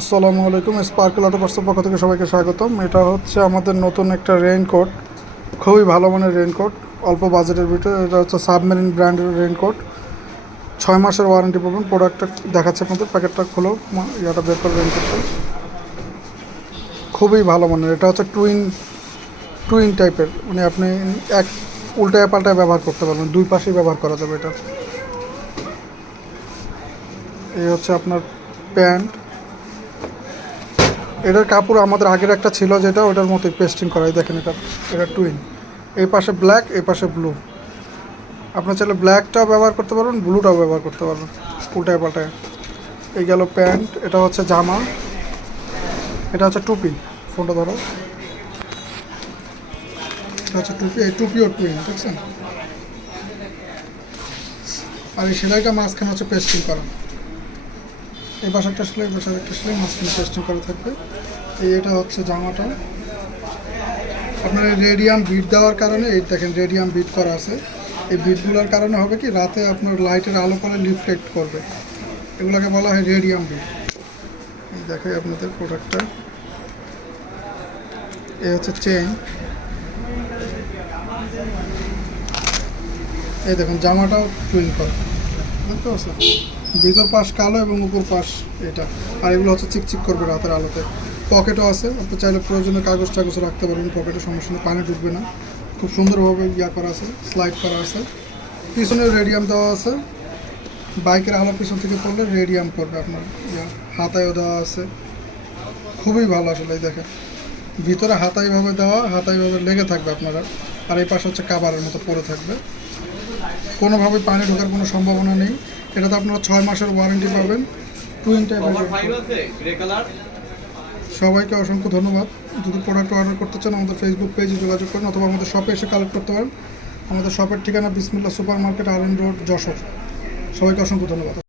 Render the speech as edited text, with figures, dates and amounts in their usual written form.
আসসালামু আলাইকুম। Sparkle auto পার্টসের পক্ষ থেকে সবাইকে স্বাগতম। এটা হচ্ছে আমাদের নতুন একটা রেইনকোট, খুবই ভালো মানের রেইনকোট, অল্প বাজেটের ভিতরে। এটা হচ্ছে সাবমেরিন ব্র্যান্ডের রেইনকোট, 6 মাসের ওয়ারেন্টি পাবেন। প্রোডাক্টটা দেখাচ্ছে আপনাদের, প্যাকেটটা খোলো, ইয়াটা বের করে। রেইনকোটটা খুবই ভালো মানের। এটা হচ্ছে টুইন টাইপের, মানে আপনি এক উল্টায় পাল্টায় ব্যবহার করতে পারবেন, দুই পাশেই ব্যবহার করা যাবে এটা। এই হচ্ছে আপনার প্যান্ট। এটার কাপড় আমাদের আগের একটা ছিল যেটা, ওটার মতোই পেস্টিং করা। দেখেন এটা টুইন, এই পাশে ব্ল্যাক, এই পাশে ব্লু। আপনার চাইলে ব্ল্যাকটাও ব্যবহার করতে পারবেন, ব্লুটাও ব্যবহার করতে পারবেন উল্টায় পাল্টায়। এই গেল প্যান্ট। এটা হচ্ছে জামা, এটা হচ্ছে টুপি। ফোনটা ধরো, এটা হচ্ছে টুপি। এই টুপিও টুইন, দেখছেন? আর এই সেলাইটা মাঝখানে হচ্ছে পেস্টিং করা। এই পাশে একটা সেলাই, পাশে একটা সেলাই, মাঝখানে পেস্টিং করা থাকবে। এটা হচ্ছে জামাটা। আপনার রেডিয়াম বিট দেওয়ার কারণে, এই দেখেন রেডিয়াম বিট করা আছে। এই বিটগুলোর কারণে হবে কি, রাতে আপনার লাইটের আলো পরে রিফ্লেক্ট করবে। এগুলোকে বলা হয় রেডিয়াম বিট। এই দেখাই আপনাদের প্রোডাক্টটা। এই হচ্ছে চেইন। এই দেখুন জামাটাও টুইন করা, বুঝতে পারছেন? ভিতর পাশ কালো এবং উপর পাশ এটা। আর এগুলো হচ্ছে চিকচিক করবে রাতের আলোতে। পকেটও আছে, আপনি চাইলে প্রয়োজনীয় কাগজ টাগজ রাখতে পারবেন পকেটে, সমস্যা নেই, পানি ঢুকবে না। খুব সুন্দরভাবে করা আছে, স্লাইড করা আছে। পিছনে রেডিয়াম দেওয়া আছে, বাইকের আলো পিছন থেকে পড়লে রেডিয়াম করবে আপনার। হাতায়ও দেওয়া আছে, খুবই ভালো আসলে। এই দেখেন ভিতরে হাতাইভাবে দেওয়া, হাতাইভাবে লেগে থাকবে আপনারা। আর এই পাশে হচ্ছে কাভারের মতো পরে থাকবে, কোনোভাবে পানি ঢোকার কোনো সম্ভাবনা নেই। এটাতে আপনারা 6 মাসের ওয়ারেন্টি পাবেন। টুইন টাইপের। সবাইকে অসংখ্য ধন্যবাদ। যদি প্রোডাক্ট অর্ডার করতে চান আমাদের ফেসবুক পেজে যোগাযোগ করেন, অথবা আমাদের শপে এসে কালেক্ট করতে পারেন। আমাদের শপের ঠিকানা বিসমিল্লাহ super market, RN road, Jessore. সবাইকে অসংখ্য ধন্যবাদ।